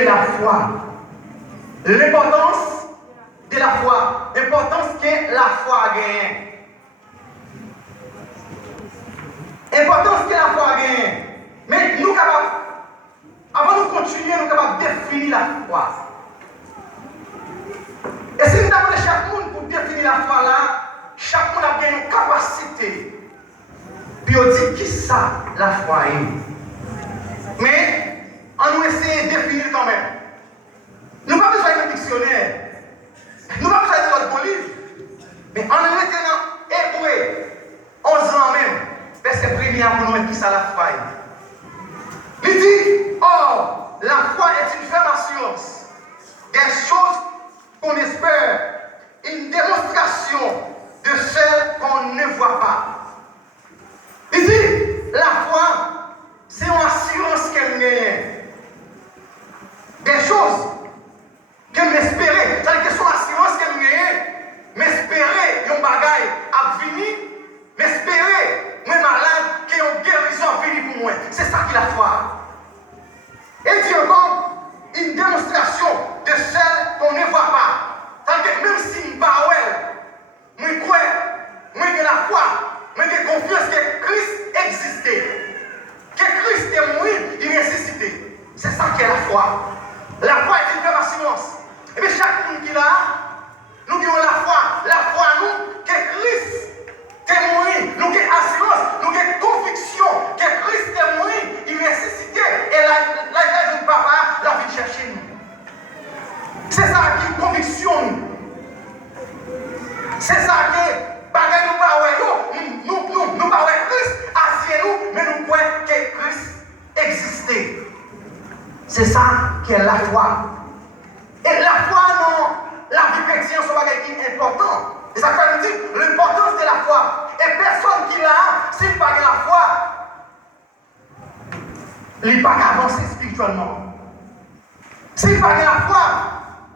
de la foi. L'importance de la foi. L'importance que la foi a gagné. L'importance que la foi a gagné. Mais nous capables, avant de continuer, nous sommes capables de définir la foi. Et si nous demandons chaque monde pour définir la foi là, chaque monde a une capacité. Puis on dit qui ça la foi est. Mais on nous essaie de définir quand même. Nous n'avons pas besoin d'un dictionnaire. Nous n'avons pas besoin de notre livre. Mais en maintenant, Hébreu, 11 ans même, verset 1er pour nous mettre qui ça la foi est. Il dit, or, la foi est une ferme assurance des choses qu'on espère, une démonstration de celles qu'on ne voit pas. Il dit, la foi, c'est une assurance qu'elle gagne. Des choses qu'elle m'espérait. C'est-à-dire que son assurance qu'elle gagne, m'espérer un bagaille à venir, m'espérer, moi malade, qu'il y a une guérison à venir pour moi. C'est ça qui est la foi. Et dit encore, une démonstration de celle qu'on ne voit pas. C'est-à-dire que même si je ne sais pas, moi crois, moi j'ai la foi, moi j'ai confiance que Christ existait. Que Christ est mort, il ressuscité. C'est ça qui est la foi. La foi est une vraie assurance. Et bien chaque monde qui l'a, nous avons la foi. La foi, nous, que Christ est mort, nous avons assurance, nous avons conviction que Christ est mort, il est ressuscité. Et la de papa, la vie chercher nous. C'est ça qui est conviction. C'est ça qui est bagaille nous pas nous pas Christ assis nous, mais nous croyons que Christ existait. C'est ça qui est la foi. Et la foi dans la vie chrétienne, c'est un bagage qui est important. Et ça veut dire l'importance de la foi. Et personne qui l'a, s'il n'a pas la foi, il n'a pas avancer spirituellement. S'il n'a pas la foi,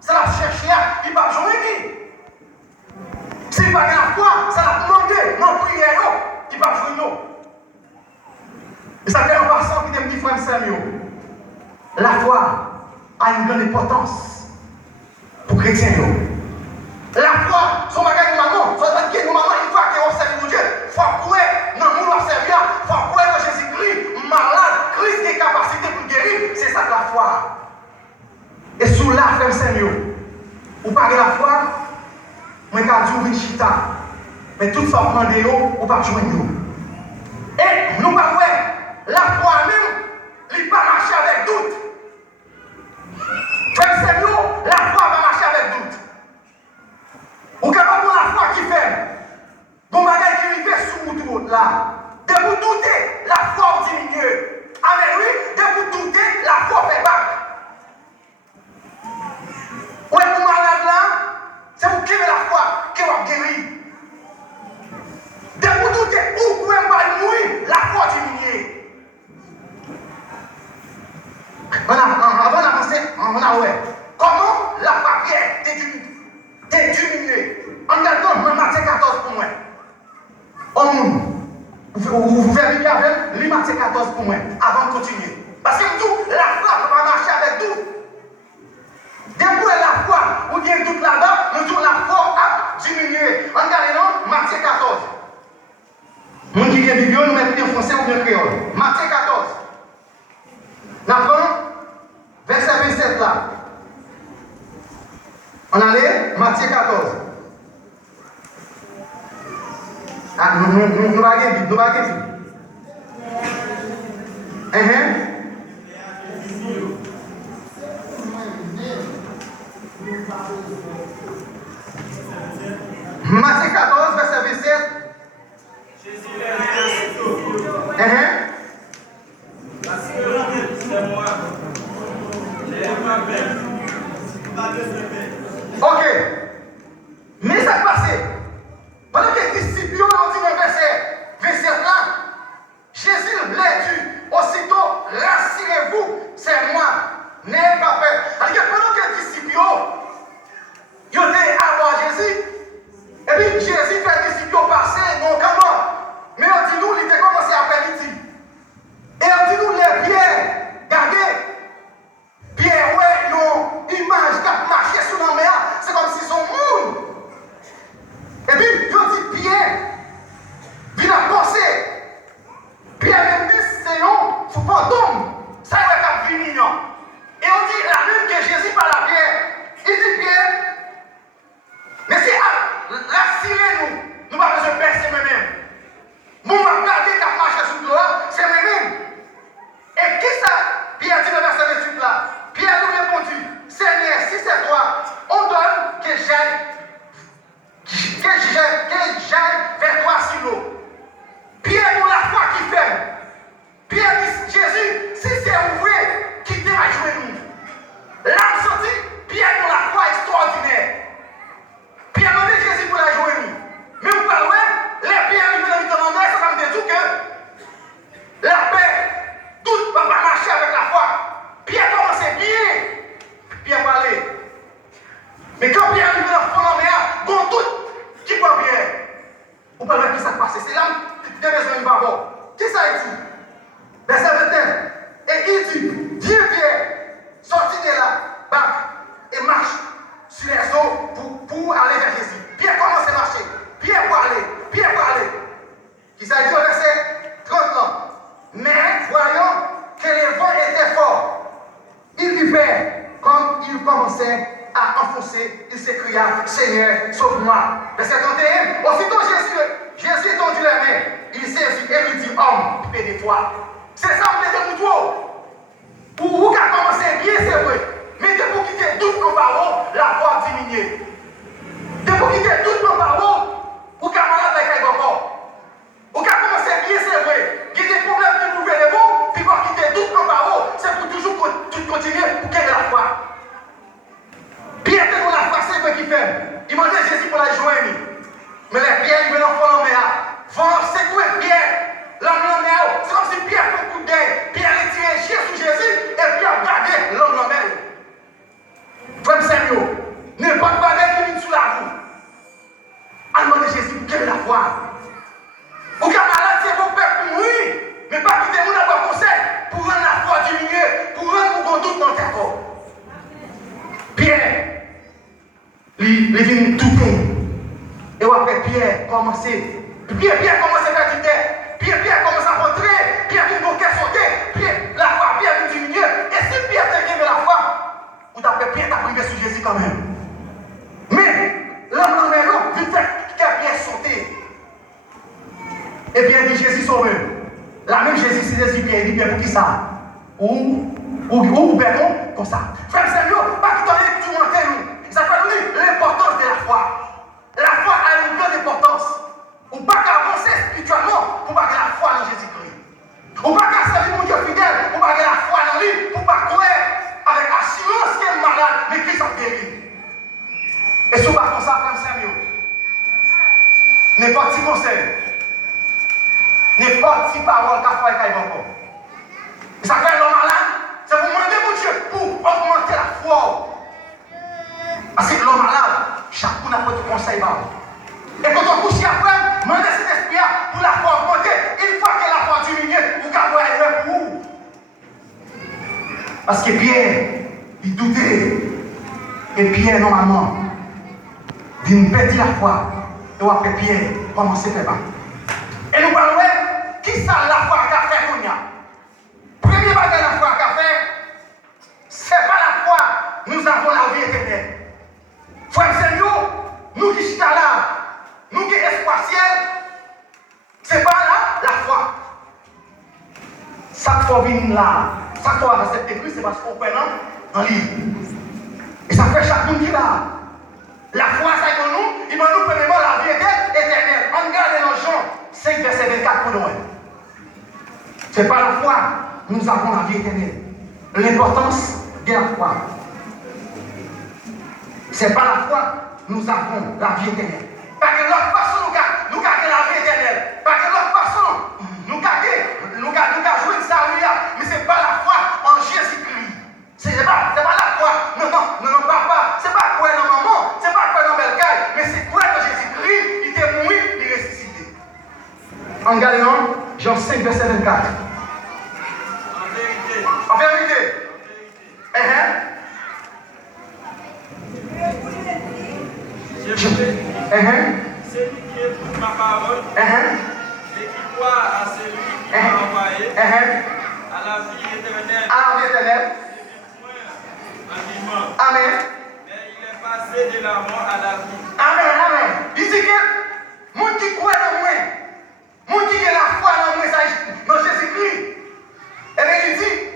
ça l'a cherché, il va jouer. S'il n'a pas la foi, ça l'a demandé, non prière, il va jouer. Et ça fait un passant qui me dit, frère Samuel, la foi a une grande importance pour les chrétiens. La foi, son bagage de maman, son bagage de maman, une fois qu'on sert Dieu, il faut croire dans nous la servir, il faut croire dans Jésus-Christ, malade, Christ a capacité pour guérir, c'est ça la foi. Et sous la frère Seigneur, ou pas de la foi, moi je dis chita, mais tout ça prend des eaux, ou pas jouer nous. Et nous pas la foi même, il ne pas marcher avec doute. Frère Seigneur, la foi va marcher avec doute. Ou capable de la foi qui fait, bon bagage qui vient sous tout là. De vous douter, la foi diminue. Amen, oui, de vous douter, la foi fait bac. Ouais, pour malade là, c'est vous qui avez la foi qui va guérir. De vous douter, ou vous pouvez pas mourir, la foi diminue. Avant d'avancer, on a ouais. Comment la barrière t'es diminuée? En regardant Matthieu 14 pour moi. Vous vérifiez avec lui Matthieu 14 pour moi, avant de continuer. Parce que tout, la foi ne peut pas marcher avec tout. Depuis la foi, ou bien tout là-bas, nous disons la foi a diminué. En regardant Matthieu 14. Nous qui vient Bible, nous mettons en français ou bien créole. Matthieu 14. D'accord? Verset 27 là. On allait, Matthieu 14. Ah, nous allons Matthieu 14, verset 27. Jésus est c'est moi. Ok. Mais ça passé. Pendant que les disciples ont dit le verset là, Jésus l'a dit aussitôt, rassurez-vous, c'est moi. N'ayez pas peur. C'est-à-dire que pendant que les disciples ils ont été avant Jésus, et puis Jésus fait les disciples passer, non, comment? Mais on dit nous, il était commencé après-midi. Et on dit nous, les pierres, regardez, pierre, ouais. bâtiment. Et on dit la même que Jésus par la Pierre. Il dit Pierre, mais c'est rassurez-nous, nous n'avons pas besoin de percer nous-mêmes. Nous va regarder qu'à marcher sous l'eau, c'est nous-mêmes. Et qui ça, Pierre dit dans le verset 28 là? Pierre nous répondit, Seigneur, si c'est toi, on donne que j'aille vers toi sur l'eau. Pierre nous la foi qui fait. Pierre dit, Jésus, si c'est vrai, quittez à jouer nous. L'âme sortie, Pierre nous la foi extraordinaire. Pierre nous dit Jésus pour la jouer nous. Mais vous parlez, les pierres qui viennent dans le monde, ça va me dire tout que la paix, tout va pas marcher avec la foi. Pierre commençait bien. Pierre parlait. Mais quand Pierre arrive dans le fond de mer, bon tout qui va bien. Vous parlez qui ça passe. C'est là que tu as besoin de voir. Qui ça dit? Verset 29. Et il dit, viens Pierre, sortis de là, bac, et marche sur les eaux pour aller vers Jésus. Pierre commence à marcher. Pierre parlait. Qui ça dit au verset 30 ans. Mais voyons que les vents étaient forts. Il eut peur. Comme il commençait à enfoncer, il s'écria, Seigneur, sauve-moi. Verset 31. Aussitôt Jésus étendit la main. Il saisit et lui dit, homme, pédé-toi. C'est ça, vous êtes moutons. Vous qui commencez bien, c'est vrai. Mais de vous quitter tout nos barreaux, la foi diminue. De vous quitter tout nos barreaux, vous qui malade avec encore. Vous qui commencez bien, c'est vrai. Il y a des problèmes que vous pouvez les vous, puis vous quitter tout nos barreaux, c'est pour toujours continuer pour qu'il y ait la foi. Pierre, que la foi, c'est vrai qui fait. Il m'a dit Jésus pour la joindre. Mais les pierres, ils veulent en faire l'homme. Vont secouer Pierre. L'homme l'homme, c'est comme si Pierre fait un coup d'air. Pierre les tirait sur Jésus et Pierre gardait l'homme l'homme. Frère Samuel, n'importe quoi qui vient sous la roue. À demander Jésus, quelle est la foi? Ou qu'un malade, c'est vos pères pour mourir, mais pas quitter nous d'avoir conseil pour rendre la foi diminuer, pour rendre vous doute dans tes corps. Pierre, il vient douter. Et après Pierre commence à faire du terre. Pierre commence à rentrer, Pierre vient mon cœur sauter, la foi, Pierre vient diminuer. Et si Pierre t'a gagné la foi, vous t'appelez Pierre, t'as privé sur Jésus quand même. Mais l'homme vient faire Pierre sauter. Et Pierre dit Jésus sauve. La même Jésus, c'est Jésus Pierre, il dit Pierre pour qui ça? Ou pardon, comme ça. Frère Samuel, pas qu'il t'en ait tout monté nous. Ça fait nous l'importance de la foi. La foi a une grande importance. Ou pas qu'avancer spirituellement pour pas que la foi dans Jésus-Christ. Ou pas qu'à servir mon Dieu fidèle pour pas que la foi dans lui, pour pas croire avec assurance qu'il est malade, mais Christ a guéri. Et si vous ne faites pas ça, frère Samuel, n'importe qui conseil, n'importe qui parole qu'a fait qu'il va encore. Ça fait l'homme malade, c'est pour demander mon Dieu pour augmenter la foi. Parce que l'homme malade, chacun a fait tout conseil. Et quand on couche après, demandez cet esprit pour la foi augmenter. Une fois que la foi diminue, vous gardez un pour vous. Parce que Pierre, il doutait. Et Pierre, normalement, il perdit la foi. Et après Pierre, commence à faire battre. Et nous parlons, qui ça la foi qu'a fait qu'on y a? Premier bagage la foi qu'a fait, c'est pas la foi, nous avons la vie éternelle. Frère Seigneur, nous qui sommes là, nous qui sommes espoir ciel, c'est pas là la foi. Ça faut venir là, ça faut accepter Christ, c'est parce qu'on peut en livre. Et ça fait chaque monde qui est là. La foi, c'est pour nous, il va nous premièrement la vie éternelle. On regarde dans Jean 5, verset 24 pour nous. Ce n'est pas la foi, nous avons la vie éternelle. L'importance de la foi. Ce n'est pas la foi, nous avons la vie éternelle. Parce que l'autre façon, nous gagnons la vie éternelle. Parce que l'autre façon, nous gagnons jouer de ça, mais ce n'est pas la foi en Jésus-Christ. Ce n'est pas la foi. Non, pas. Ce n'est pas quoi dans maman, ce n'est pas quoi dans Belcaille, mais c'est quoi que Jésus-Christ, il était mort, il est ressuscité. En gagnant, Jean 5, verset 24. En vérité. Celui qui écoute ma parole et qui croit à celui qui m'a envoyé à la vie éternelle. Amen. Mais il est passé de la mort à la vie. Amen, amen. Il dit que, mon qui croit dans moi, mon qui a la foi dans moi, dans Jésus-Christ, et bien il dit,